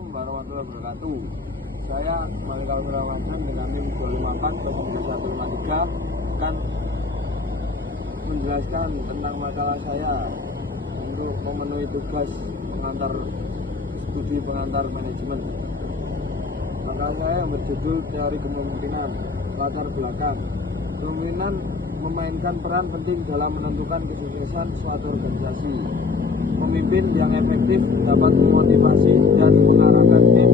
Assalamualaikum warahmatullahi wabarakatuh. Saya Ismail Kausar Ramadan dengan NIM 254 akan menjelaskan tentang makalah saya untuk memenuhi tugas studi pengantar manajemen. Makalah saya yang berjudul Teori Kepemimpinan, Latar Belakang. Kepemimpinan memainkan peran penting dalam menentukan kesuksesan suatu organisasi. Pemimpin yang efektif dapat memotivasi dan mengarahkan tim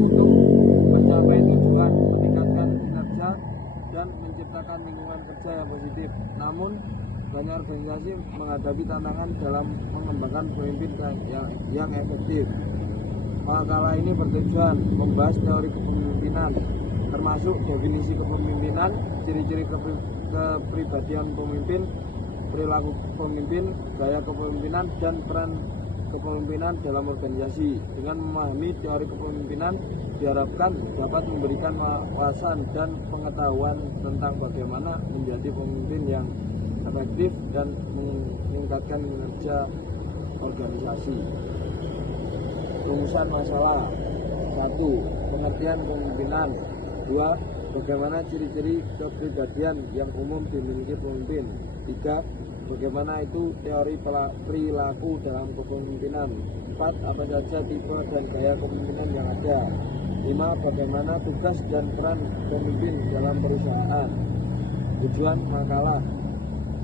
untuk mencapai tujuan, meningkatkan kinerja, dan menciptakan lingkungan kerja yang positif. Namun, banyak organisasi menghadapi tantangan dalam mengembangkan pemimpin yang efektif. Makalah ini bertujuan membahas teori kepemimpinan, termasuk definisi kepemimpinan, ciri-ciri kepribadian pemimpin, perilaku pemimpin, gaya kepemimpinan, dan peran kepemimpinan dalam organisasi. Dengan memahami teori kepemimpinan, diharapkan dapat memberikan wawasan dan pengetahuan tentang bagaimana menjadi pemimpin yang efektif dan meningkatkan kinerja organisasi. Rumusan masalah: 1. Pengertian kepemimpinan. 2. Bagaimana ciri-ciri kepribadian yang umum dimiliki pemimpin. 3. Bagaimana itu teori perilaku dalam kepemimpinan. 4. Apa saja tipe dan gaya kepemimpinan yang ada. 5. Bagaimana tugas dan peran pemimpin dalam perusahaan. Tujuan makalah: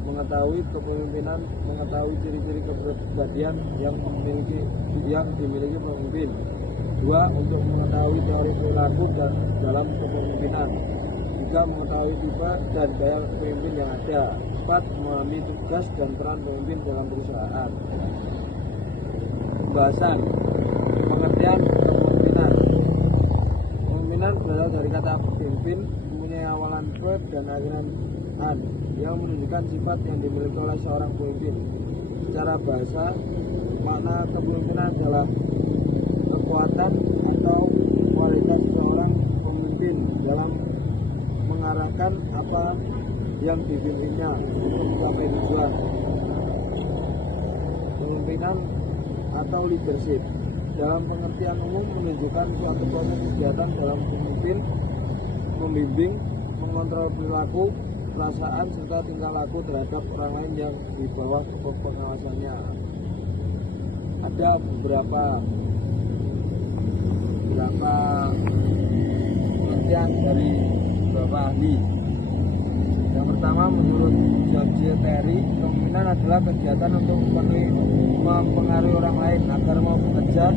mengetahui kepemimpinan, mengetahui ciri-ciri kepribadian yang dimiliki pemimpin. 2. Untuk mengetahui teori perilaku dalam kepemimpinan. 3. Mengetahui tipe dan gaya pemimpin yang ada. 4. Memahami tugas dan peran pemimpin dalam perusahaan. Pembahasan pengertian kepemimpinan. Kepemimpinan berasal dari kata pimpin, mempunyai awalan pe dan akhiran an, yang menunjukkan sifat yang dimiliki oleh seorang pemimpin. Secara bahasa, makna kepemimpinan adalah kekuatan atau kualitas seorang pemimpin dalam mengarahkan apa yang dipimpinnya untuk mencapai tujuan. Kepemimpinan atau leadership dalam pengertian umum menunjukkan suatu proses kegiatan dalam pemimpin, membimbing, mengontrol perilaku, perasaan, serta tingkah laku terhadap orang lain yang di bawah pengawasannya. Ada beberapa pengertian dari beberapa ahli. Yang pertama, menurut George Terry, kepemimpinan adalah kegiatan untuk mempengaruhi orang lain agar mau bekerja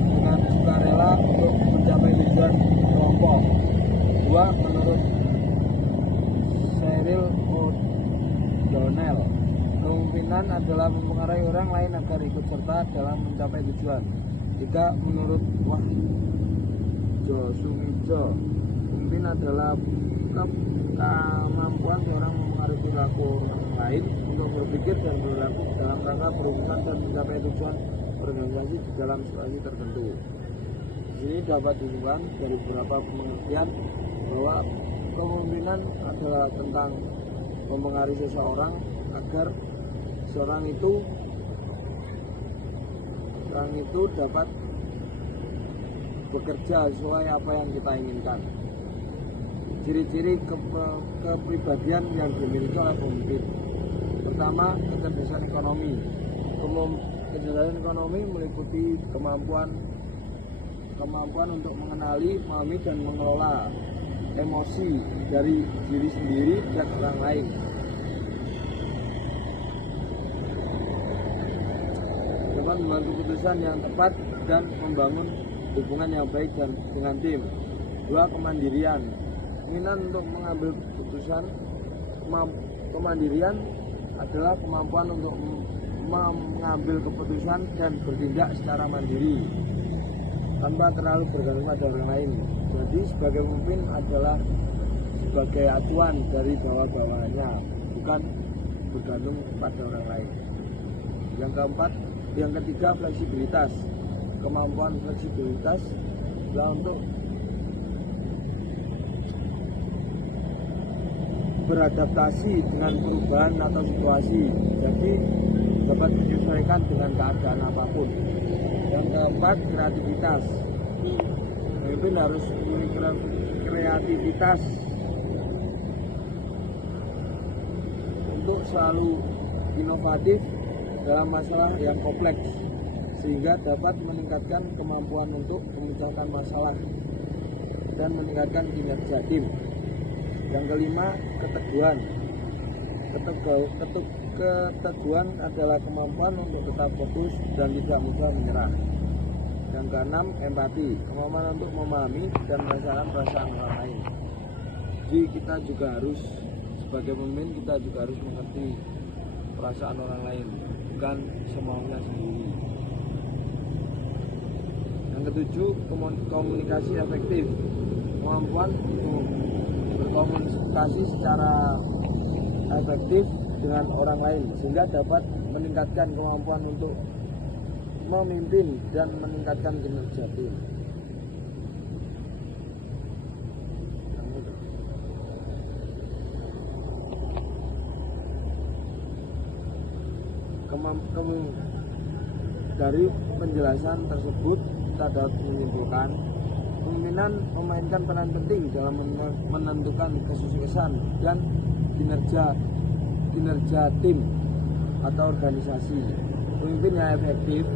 dengan sukarela untuk mencapai tujuan kelompok. 2. Menurut Cyril O'Donnell, kepemimpinan adalah mempengaruhi orang lain agar ikut serta dalam mencapai tujuan. 3. Menurut Josumijo, pemimpin adalah kemampuan seorang mempengaruhi perilaku orang lain untuk berpikir dan berlaku dalam rangka perubahan dan mencapai tujuan organisasi di dalam situasi tertentu. Di sini dapat dilihat dari beberapa pengertian bahwa kepemimpinan adalah tentang mempengaruhi seseorang agar seorang itu dapat bekerja sesuai apa yang kita inginkan. Ciri-ciri kepribadian yang dimiliki oleh pemimpin. Pertama, kecerdasan ekonomi. Kecerdasan ekonomi meliputi kemampuan untuk mengenali, memahami, dan mengelola emosi dari diri sendiri dan orang lain. Dapat membuat keputusan yang tepat dan membangun hubungan yang baik dengan tim. 2. Kemandirian. Keinginan untuk mengambil keputusan. Kemandirian adalah kemampuan untuk mengambil keputusan dan bertindak secara mandiri tanpa terlalu bergantung pada orang lain. Jadi sebagai pemimpin adalah sebagai acuan dari bawah-bawahnya, bukan bergantung pada orang lain. Yang ketiga, fleksibilitas. Kemampuan fleksibilitas adalah untuk beradaptasi dengan perubahan atau situasi, jadi dapat menyesuaikan dengan keadaan apapun. Yang keempat, kreativitas. Pemimpin harus memiliki kreativitas untuk selalu inovatif dalam masalah yang kompleks, sehingga dapat meningkatkan kemampuan untuk memecahkan masalah dan meningkatkan kinerja tim. Yang kelima, keteguhan. Keteguhan adalah kemampuan untuk tetap fokus dan tidak mudah menyerah. Yang keenam, empati, kemampuan untuk memahami dan merasakan perasaan orang lain. Jadi kita juga harus, sebagai pemimpin, kita juga harus mengerti perasaan orang lain, bukan semaunya sendiri. Yang ketujuh, komunikasi efektif, kemampuan untuk berkomunikasi secara efektif dengan orang lain, sehingga dapat meningkatkan kemampuan untuk memimpin dan meningkatkan kinerja tim. Dari penjelasan tersebut kita dapat menyimpulkan pemimpinan memainkan peran penting dalam menentukan kesuksesan dan kinerja tim atau organisasi. Pemimpin yang efektif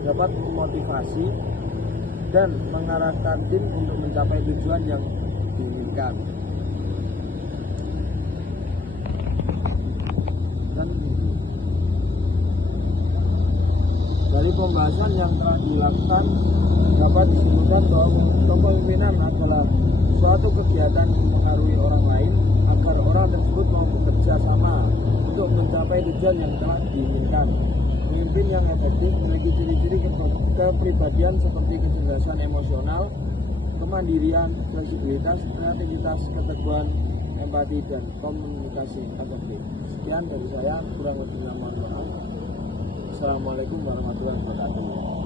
dapat memotivasi dan mengarahkan tim untuk mencapai tujuan yang diinginkan. Dan dari pembahasan yang telah dilakukan dapat disimpulkan bahwa kepemimpinan adalah suatu kegiatan yang mempengaruhi orang lain agar orang tersebut mau bekerja sama untuk mencapai tujuan yang telah diinginkan. Pemimpin yang efektif memiliki ciri-ciri kepribadian seperti kecerdasan emosional, kemandirian, fleksibilitas, kreativitas, keteguhan, empati, dan komunikasi efektif. Sekian dari saya, kurang lebihnya mohon maaf. Assalamualaikum warahmatullahi wabarakatuh.